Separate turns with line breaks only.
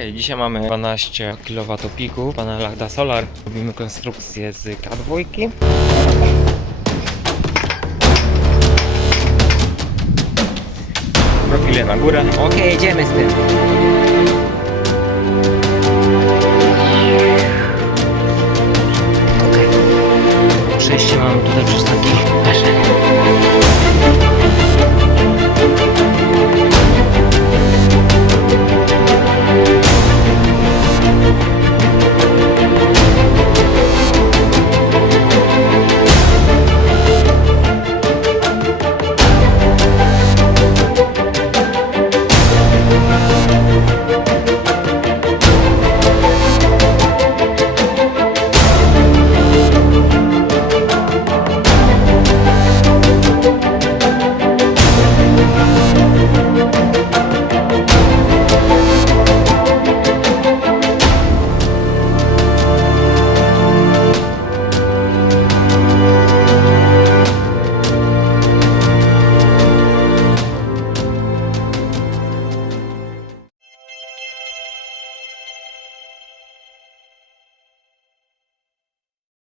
Okej, dzisiaj mamy 12 kW piku w panelach da Solar. Robimy konstrukcję z K2. Profile na górę. Okej, idziemy z tym. Okej. Przejście mamy tutaj przez taki